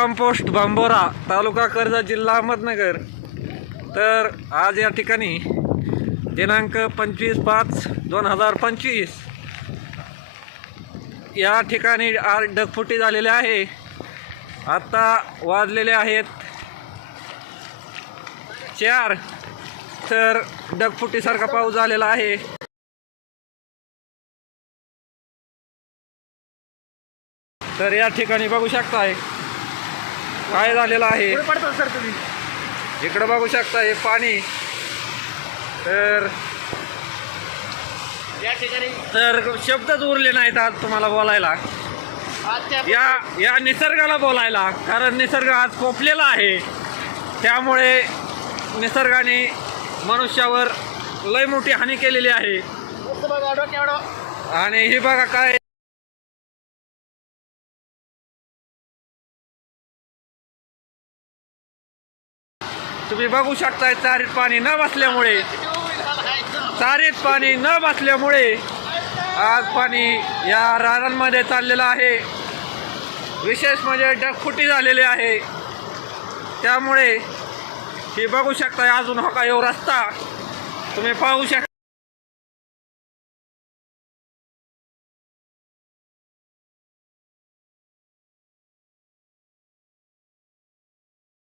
Compost बांबोरा तालुका कर्जा जिल्हा अहमदनगर. तर आज या ठिकाणी दिनांक पंचवीस पाच दोन हजार पंचवीस या ठिकाणी आज ढगफुटी झालेली आहे. आत्ता वाजलेले आहेत चार. तर ढगफुटीसारखा पाऊस झालेला आहे. तर या ठिकाणी बघू शकताय काय झालेलं आहे? पडतात सर तुम्ही. इकडं बघू शकता हे पाणी. तर या ठिकाणी तर शब्दच उरले नाहीत आज तुम्हाला बोलायला. या या निसर्गाला बोलायला कारण निसर्ग आज कोपलेला आहे. त्यामुळे निसर्गाने मनुष्यावर लय मोठी हानी केलेली आहे. आणि हे बघा काय तुम्ही बघू शकताय चारीत पाणी न बसल्यामुळे. चारीत पाणी न बसल्यामुळे आज पाणी या रानांमध्ये चाललेलं आहे. विशेष म्हणजे डगफुटी झालेली आहे. त्यामुळे हे बघू शकताय अजून हो का येऊ रस्ता. तुम्ही पाहू शकता.